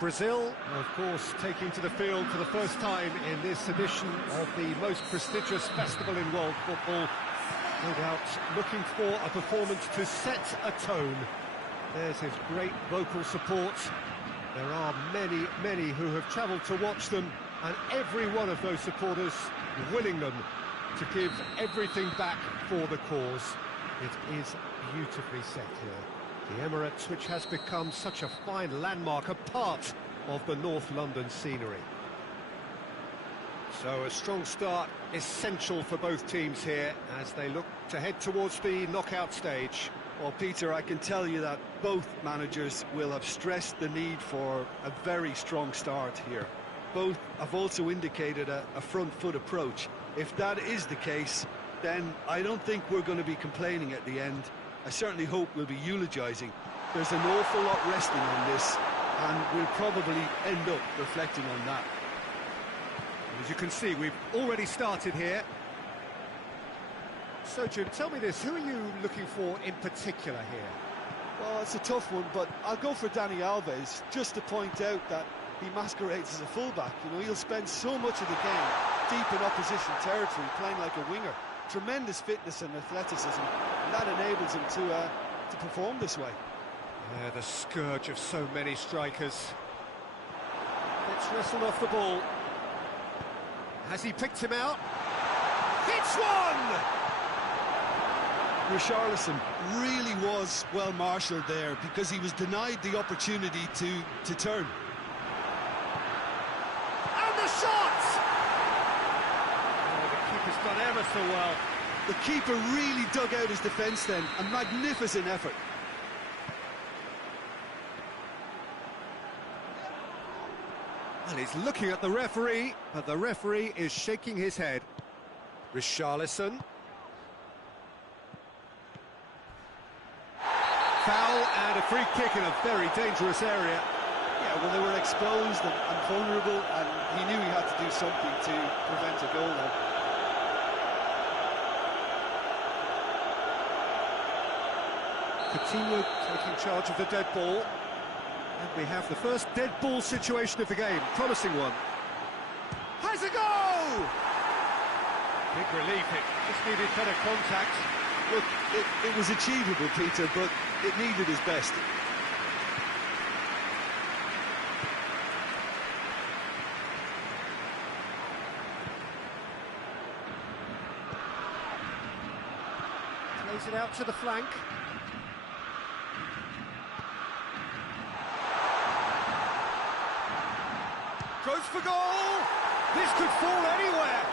Brazil, of course, taking to the field for the first time in this edition of the most prestigious festival in world football. No doubt looking for a performance to set a tone. There's his great vocal support. There are many who have travelled to watch them, and every one of those supporters willing them to give everything back for the cause. It is beautifully set here. The Emirates, which has become such a fine landmark, a part of the North London scenery. So a strong start, essential for both teams here as they look to head towards the knockout stage. Well, Peter, I can tell you that both managers will have stressed the need for a very strong start here. Both have also indicated a front foot approach. If that is the case, then I don't think we're going to be complaining at the end. I certainly hope we'll be eulogising. There's an awful lot resting on this, and we'll probably end up reflecting on that. As you can see, we've already started here. So, Jim, tell me this, who are you looking for in particular here? Well, it's a tough one, but I'll go for Dani Alves, just to point out that he masquerades as a fullback. You know, he'll spend so much of the game deep in opposition territory, playing like a winger. Tremendous fitness and athleticism, and that enables him to perform this way. Yeah, the scourge of so many strikers. It's wrestled off the ball. Has he picked him out? Hits one! Richarlison really was well marshalled there because he was denied the opportunity to turn. And the shot! Keeper's done ever so well. The keeper really dug out his defence then, a magnificent effort. Well, he's looking at the referee, but the referee is shaking his head. Richarlison. Foul and a free kick in a very dangerous area. Yeah, well, they were exposed and vulnerable, and he knew he had to do something to prevent a goal there. Coutinho taking charge of the dead ball. And we have the first dead ball situation of the game. Promising one. Has a goal! Big relief, it just needed better contact. Look, it was achievable, Peter, but it needed his best. Plays it out to the flank. Goes for goal! This could fall anywhere!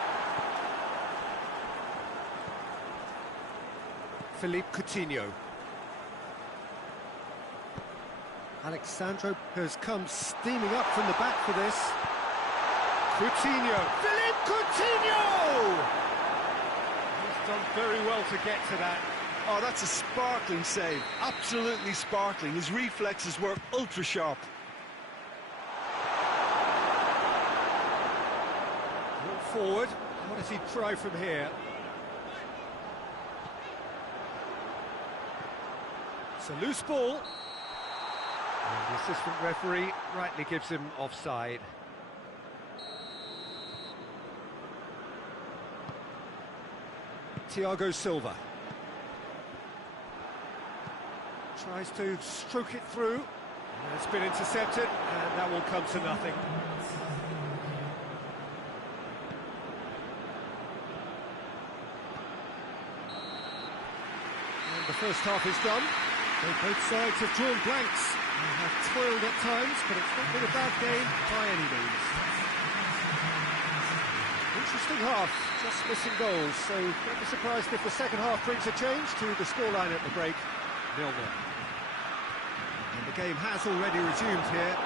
Philippe Coutinho. Alexandro has come steaming up from the back for this. Coutinho! Philippe Coutinho! He's done very well to get to that. Oh, that's a sparkling save. Absolutely sparkling. His reflexes were ultra sharp. Forward, what does he try from here? It's a loose ball. And the assistant referee rightly gives him offside. Thiago Silva. Tries to stroke it through. And it's been intercepted, and that will come to nothing. The first half is done. Both sides have drawn blanks and have toiled at times, but it's not been a bad game by any means. Interesting half, just missing goals, so don't be surprised if the second half brings a change to the scoreline at the break, 0-0. And the game has already resumed here.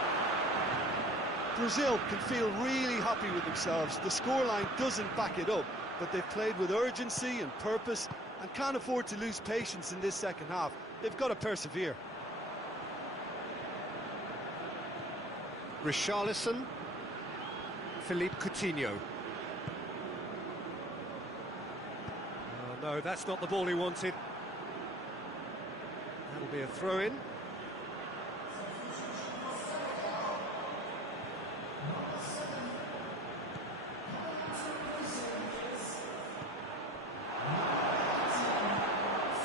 Brazil can feel really happy with themselves. The scoreline doesn't back it up, but they've played with urgency and purpose and can't afford to lose patience in this second half. They've got to persevere. Richarlison, Philippe Coutinho. Oh, no, that's not the ball he wanted. That'll be a throw-in.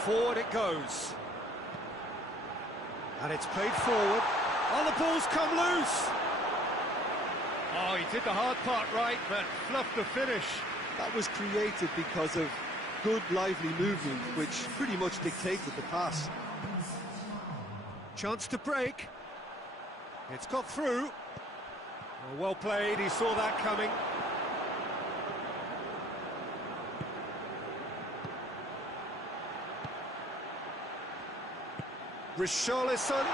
Forward it goes. And it's played forward. Oh, the ball's come loose! Oh, he did the hard part right, but fluffed the finish. That was created because of good, lively movement, which pretty much dictated the pass. Chance to break. It's got through. Oh, well played, he saw that coming. Richarlison.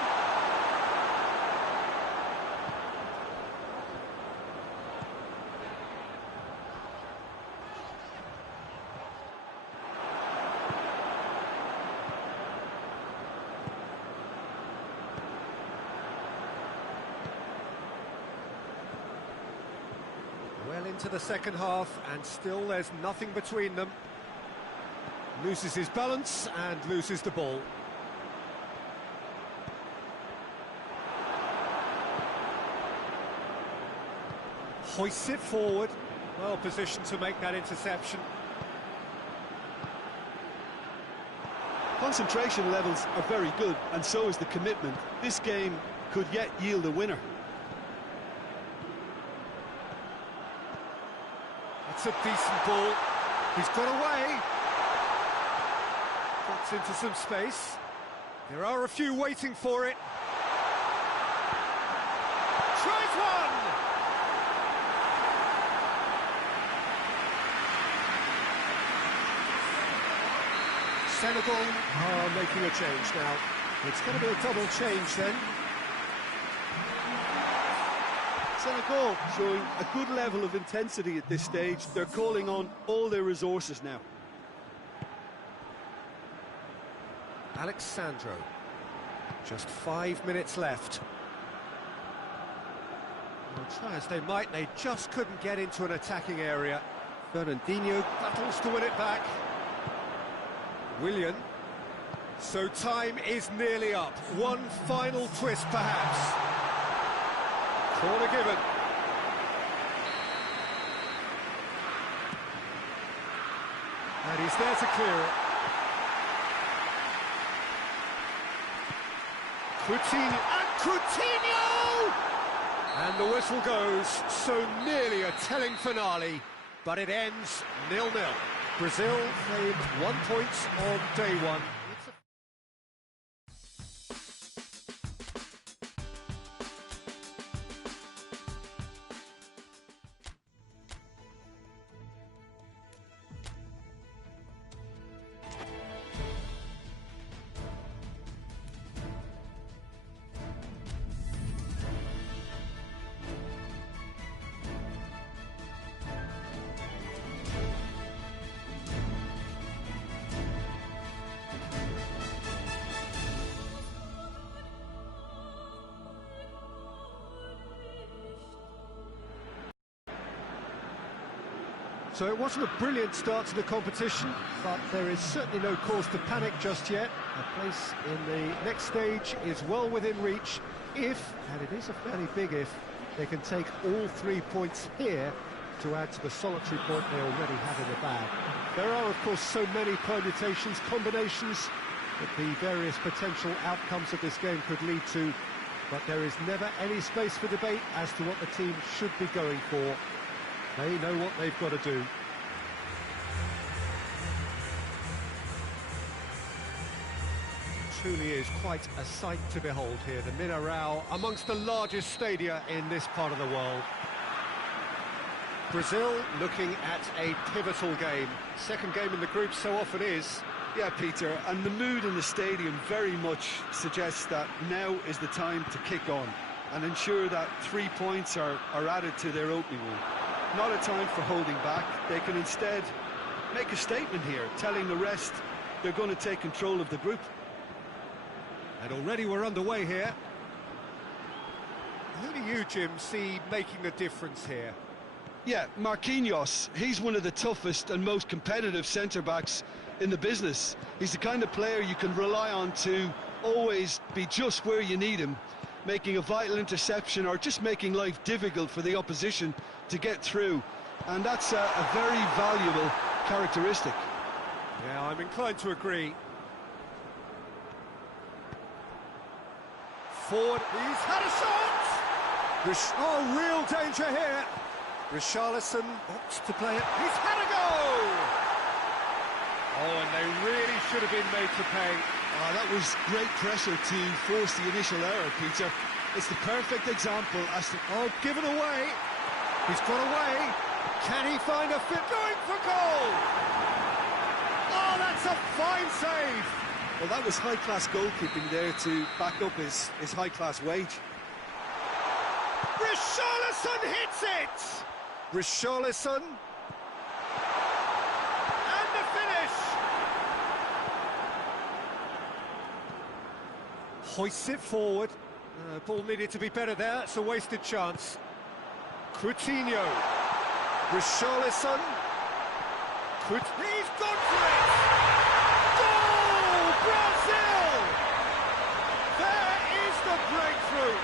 Well into the second half, and still there's nothing between them. Loses his balance and loses the ball. Hoists it forward. Well positioned to make that interception. Concentration levels are very good, and so is the commitment. This game could yet yield a winner. It's a decent ball. He's got away. Drops into some space. There are a few waiting for it. Tries one! Senegal are making a change now. It's going to be a double change then. Senegal showing a good level of intensity at this stage. They're calling on all their resources now. Alex Sandro. Just 5 minutes left. Well, try as they might, they just couldn't get into an attacking area. Fernandinho battles to win it back. Willian. So time is nearly up. One final twist, perhaps. Corner given. And he's there to clear it. Coutinho! And the whistle goes. So nearly a telling finale, but it ends 0-0. Brazil claimed 1 point on day one. So it wasn't a brilliant start to the competition, but there is certainly no cause to panic just yet. A place in the next stage is well within reach if, and it is a fairly big if, they can take all 3 points here to add to the solitary point they already have in the bag. There are, of course, so many permutations, combinations that the various potential outcomes of this game could lead to, but there is never any space for debate as to what the team should be going for. They know what they've got to do. Truly is quite a sight to behold here, the Mineirão, amongst the largest stadia in this part of the world. Brazil looking at a pivotal game. Second game in the group so often is. Yeah, Peter, and the mood in the stadium very much suggests that now is the time to kick on and ensure that 3 points are added to their opening week. Not a time for holding back. They can instead make a statement here, telling the rest they're going to take control of the group. And already we're underway here. Who do you, Jim, see making a difference here? Yeah, Marquinhos. He's one of the toughest and most competitive centre-backs in the business. He's the kind of player you can rely on to always be just where you need him, making a vital interception or just making life difficult for the opposition to get through. And that's a very valuable characteristic. Yeah, I'm inclined to agree. forward. He's had a shot! Oh, real danger here. Richarlison opts to play it. He's had a go! Oh, and they really should have been made to pay. Oh, that was great pressure to force the initial error, Peter. It's the perfect example as to... Oh, given away. He's got away. Can he find a fit? Going for goal! Oh, that's a fine save! Well, that was high-class goalkeeping there to back up his high-class wage. Richarlison hits it! Richarlison. And the finish! Hoists it forward. Ball needed to be better there. It's a wasted chance. Coutinho. Richarlison. He's gone for it! Goal! Brazil! There is the breakthrough!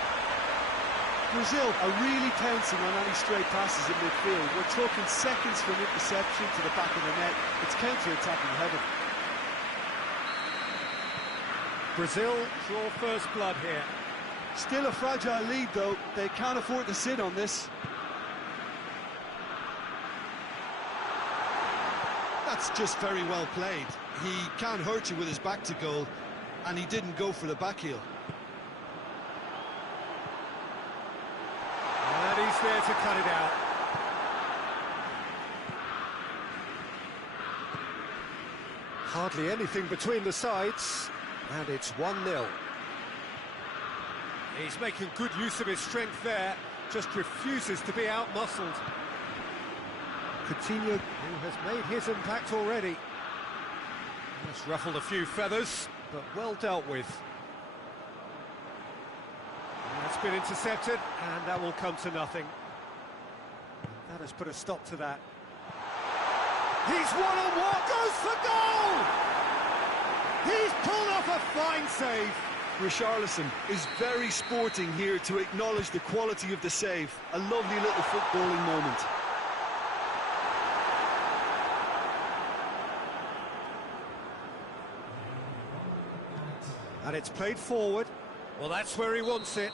Brazil are really pouncing on any stray passes in midfield. We're talking seconds from interception to the back of the net. It's counter-attacking heaven. Brazil draw first blood here. Still a fragile lead, though. They can't afford to sit on this. That's just very well played. He can't hurt you with his back to goal, and he didn't go for the back heel. And he's there to cut it out. Hardly anything between the sides, and it's 1-0. He's making good use of his strength there, just refuses to be out-muscled. Coutinho, who has made his impact already. Just ruffled a few feathers, but well dealt with. And that's been intercepted, and that will come to nothing. That has put a stop to that. He's one-on-one, goes for goal! He's pulled off a fine save. Richarlison is very sporting here to acknowledge the quality of the save. A lovely little footballing moment. And it's played forward. Well, that's where he wants it.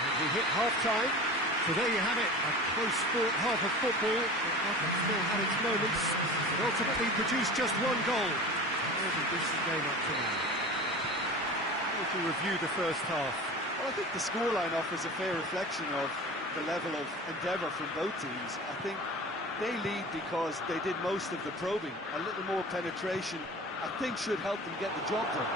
And we hit half-time. So there you have it, a close-fought half of football. It still had its moments. It ultimately produced just one goal. Maybe this is game up to now. How would you review the first half? Well, I think the scoreline offers a fair reflection of the level of endeavour from both teams. I think they lead because they did most of the probing. A little more penetration, I think, should help them get the job done.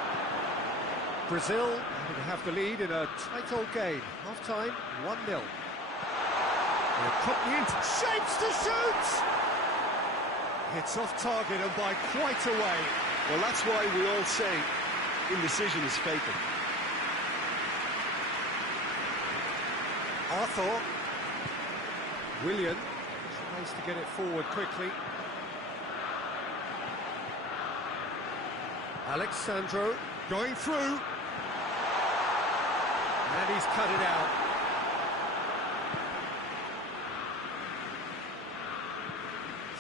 Brazil going to have the lead in a tight old game. Half-time, 1-0. Shapes to shoot! It's off target and by quite a way. Well, that's why we all say indecision is fatal. Arthur. Willian tries to get it forward quickly. Alexandro going through. And he's cut it out.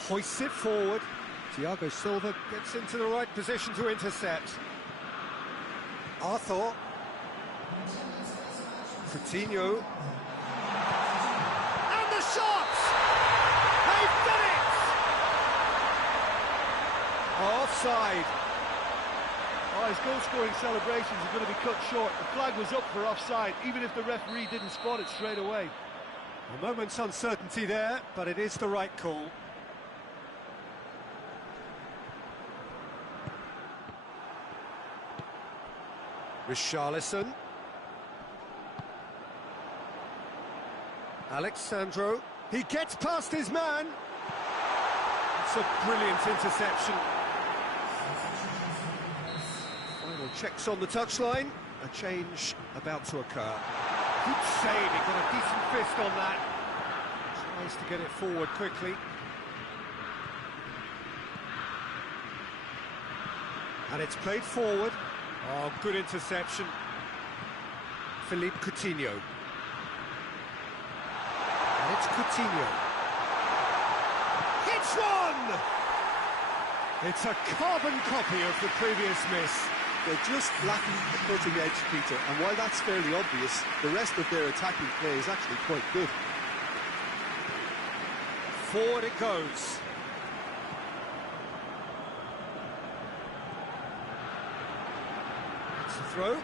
Hoists it forward. Thiago Silva gets into the right position to intercept. Arthur. Coutinho. And the shot! They've done it! Offside. Oh, his goal-scoring celebrations are going to be cut short. The flag was up for offside, even if the referee didn't spot it straight away. A moment's uncertainty there, but it is the right call. Richarlison. Alexandro. He gets past his man. It's a brilliant interception. Final checks on the touchline. A change about to occur. Good save. He got a decent fist on that. Tries to get it forward quickly. And it's played forward. Oh, good interception. Philippe Coutinho. And it's Coutinho. Hits one! It's a carbon copy of the previous miss. They're just lacking the cutting edge, Peter, and while that's fairly obvious, the rest of their attacking play is actually quite good. Forward it goes. It's a throw.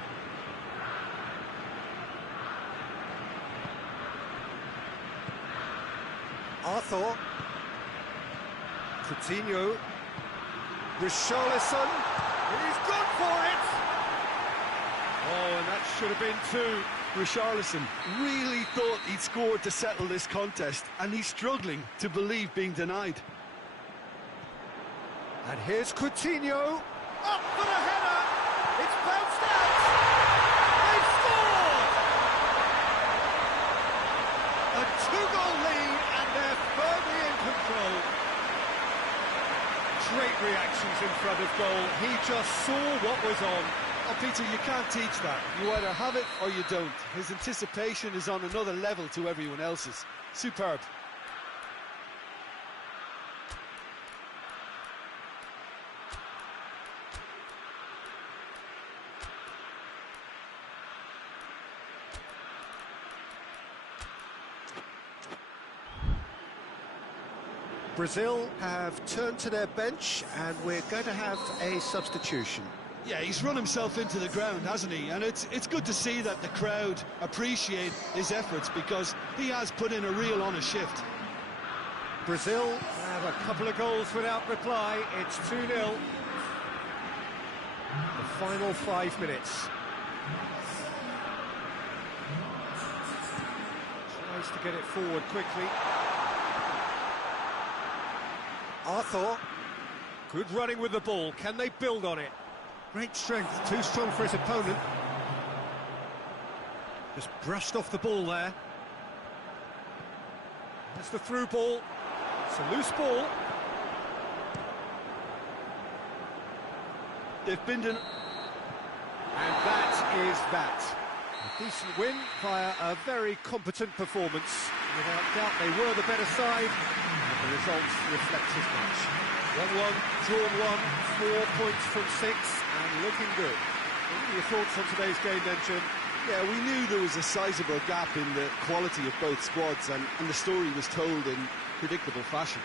Arthur. Coutinho. Richarlison. He's gone for it! Oh, and that should have been two. Richarlison really thought he'd scored to settle this contest, and he's struggling to believe being denied. And here's Coutinho. Up for the header! It's bounced out! They've scored! A two-goal lead, and they're firmly in control. Great reactions in front of goal. He just saw what was on. Oh, Peter, you can't teach that. You either have it or you don't. His anticipation is on another level to everyone else's. Superb. Brazil have turned to their bench, and we're going to have a substitution. Yeah, he's run himself into the ground, hasn't he? And it's good to see that the crowd appreciate his efforts, because he has put in a real honest shift. Brazil have a couple of goals without reply. It's 2-0. The final 5 minutes. Tries to get it forward quickly. Arthur. Good running with the ball. Can they build on it? Great strength. Too strong for his opponent. Just brushed off the ball there. That's the through ball. It's a loose ball. They've been done. And that is that. A decent win via a very competent performance. Without doubt, they were the better side, and the results reflect as much. 1-1, drawn 1, 4 points from 6, and looking good. What are your thoughts on today's game then, Jim? Yeah, we knew there was a sizable gap in the quality of both squads, and the story was told in predictable fashion.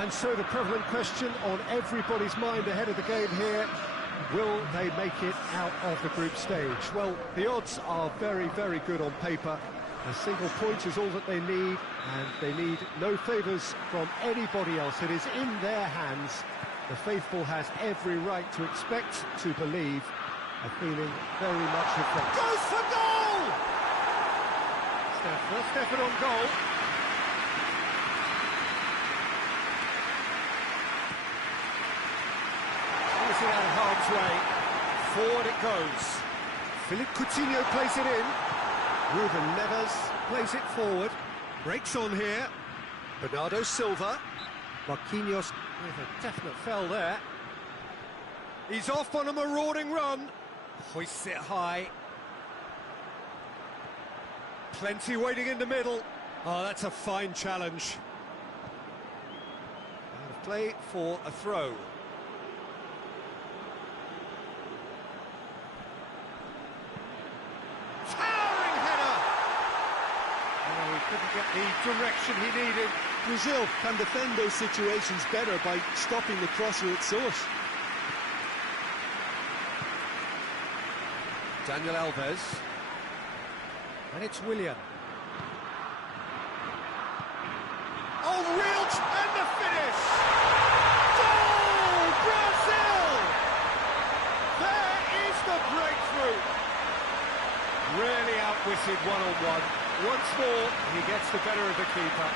And so the prevalent question on everybody's mind ahead of the game here, will they make it out of the group stage? Well, the odds are very, very good on paper. A single point is all that they need, and they need no favours from anybody else. It is in their hands. The faithful has every right to expect, to believe, a feeling very much of that. Goes for goal! Stefan on goal. It out of harm's way. Forward it goes. Philippe Coutinho plays it in. Ruben Neves plays it forward. Breaks on here. Bernardo Silva. Marquinhos with a definite foul there. He's off on a marauding run. Hoists it high. Plenty waiting in the middle. Oh, that's a fine challenge. Out of play for a throw. Couldn't get the direction he needed. Brazil can defend those situations better by stopping the crosser at source. Daniel Alves. And it's Willian. Oh, real and the finish! Goal! Brazil! There is the breakthrough! Really outwitted one-on-one. Once more, he gets the better of the keeper.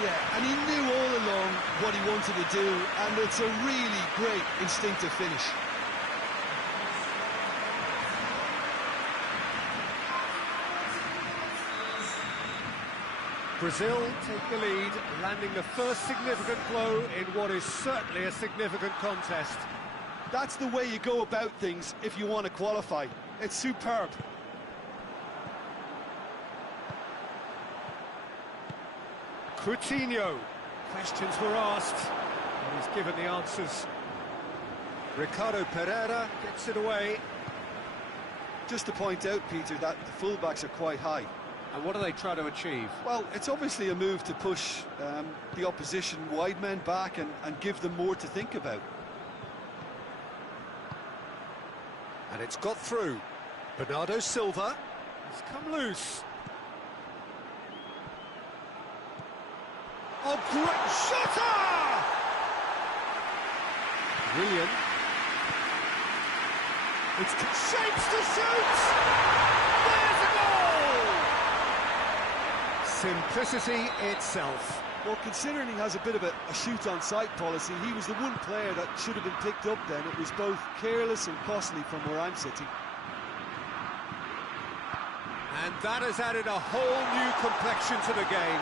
Yeah, and he knew all along what he wanted to do, and it's a really great instinctive finish. Brazil take the lead, landing the first significant blow in what is certainly a significant contest. That's the way you go about things if you want to qualify. It's superb. Coutinho. Questions were asked, and he's given the answers. Ricardo Pereira gets it away. Just to point out, Peter, that the fullbacks are quite high. And what do they try to achieve? Well, it's obviously a move to push the opposition wide men back and give them more to think about. And it's got through. Bernardo Silva has come loose. Oh, great shutter! Brilliant. It's shapes to shoot! There's a goal! Simplicity itself. Well, considering he has a bit of a shoot-on-sight policy, he was the one player that should have been picked up then. It was both careless and costly from where I'm sitting. And that has added a whole new complexion to the game.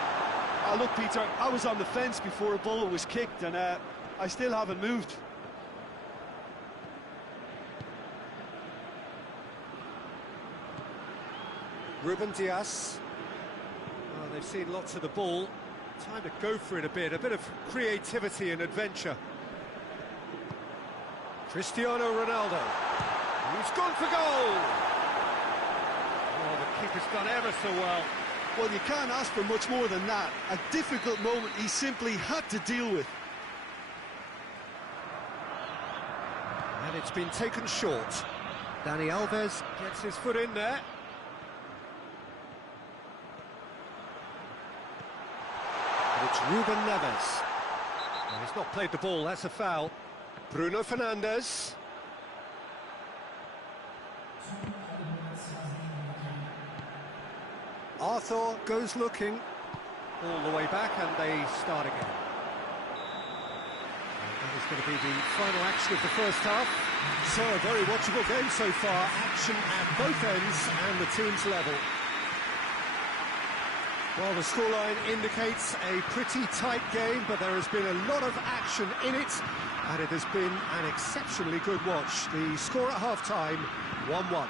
Look, Peter, I was on the fence before a ball was kicked, and I still haven't moved. Ruben Dias. Oh, they've seen lots of the ball. Time to go for it a bit of creativity and adventure. Cristiano Ronaldo. He's gone for goal! Oh, the kick has done ever so well. Well, you can't ask for much more than that. A difficult moment he simply had to deal with. And it's been taken short. Dani Alves gets his foot in there. And it's Ruben Neves. And he's not played the ball, that's a foul. Bruno Fernandes. Arthur goes looking all the way back, and they start again. And that is going to be the final action of the first half. So a very watchable game so far. Action at both ends and the team's level. Well, the scoreline indicates a pretty tight game, but there has been a lot of action in it, and it has been an exceptionally good watch. The score at half-time, 1-1.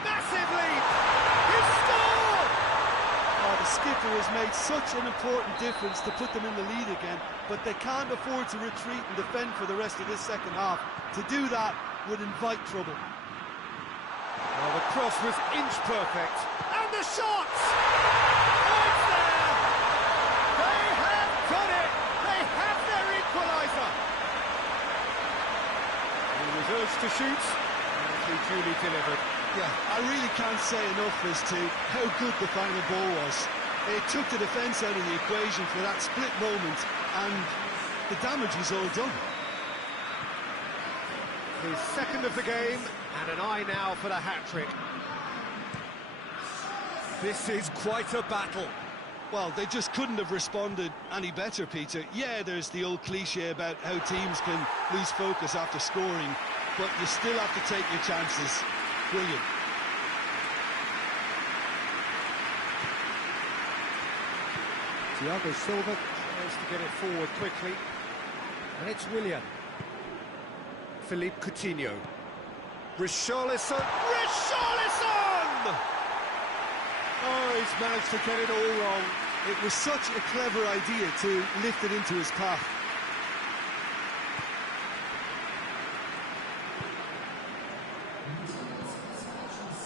Massive lead! He scored! The skipper has made such an important difference to put them in the lead again, but they can't afford to retreat and defend for the rest of this second half. To do that would invite trouble. Well, the cross was inch perfect, and the shot! Oh, it's there! They have done it! They have their to shoot, and he duly delivered. Yeah, I really can't say enough as to how good the final ball was. It took the defence out of the equation for that split moment, and the damage was all done. His second of the game, and an eye now for the hat-trick. This is quite a battle. Well, they just couldn't have responded any better, Peter. Yeah, there's the old cliche about how teams can lose focus after scoring, but you still have to take your chances. Brilliant. Thiago Silva tries to get it forward quickly, and it's Willian. Philippe Coutinho. Richarlison! Richarlison! Oh, he's managed to get it all wrong. It was such a clever idea to lift it into his path.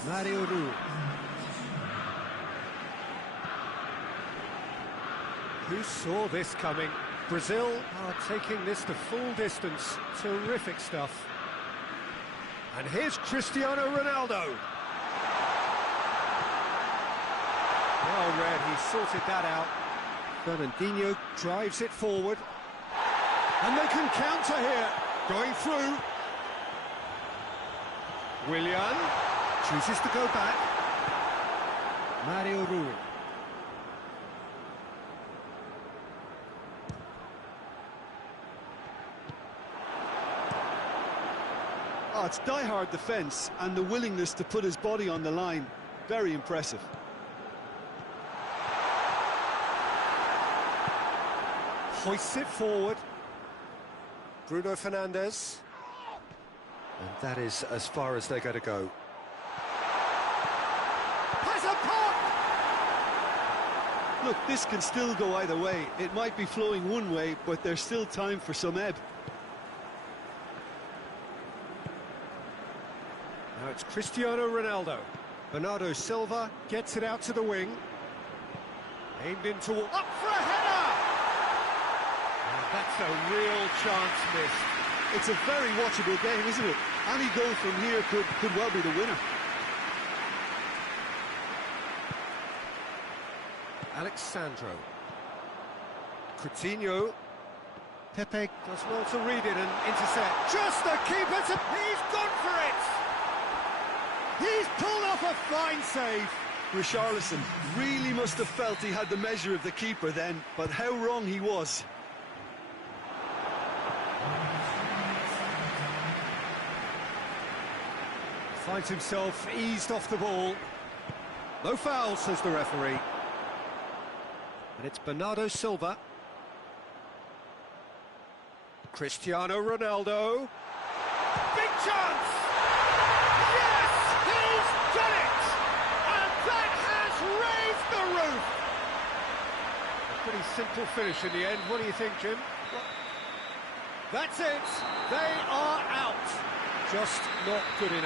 Mario Rui. Who saw this coming? Brazil are taking this to full distance. Terrific stuff. And here's Cristiano Ronaldo. Well read, he sorted that out. Fernandinho drives it forward. And they can counter here. Going through. Willian chooses to go back. Mario Rui. Oh, it's die-hard defence and the willingness to put his body on the line. Very impressive. Hoists it forward. Bruno Fernandes. And that is as far as they're going to go. Has a pop! Look, this can still go either way. It might be flowing one way, but there's still time for some ebb. Now it's Cristiano Ronaldo. Bernardo Silva gets it out to the wing. Aimed into... Up for a header! And that's a real chance missed. It's a very watchable game, isn't it? Any goal from here could well be the winner. Alexandro. Coutinho. Pepe does well to read it and intercept. Just the keeper to... He's gone for it! He's pulled off a fine save. Richarlison really must have felt he had the measure of the keeper then, but how wrong he was. Finds himself eased off the ball. No foul, says the referee. And it's Bernardo Silva. Cristiano Ronaldo. Big chance! Yes! He's done it! And that has raised the roof! A pretty simple finish in the end. What do you think, Jim? That's it! They are out! Just not good enough.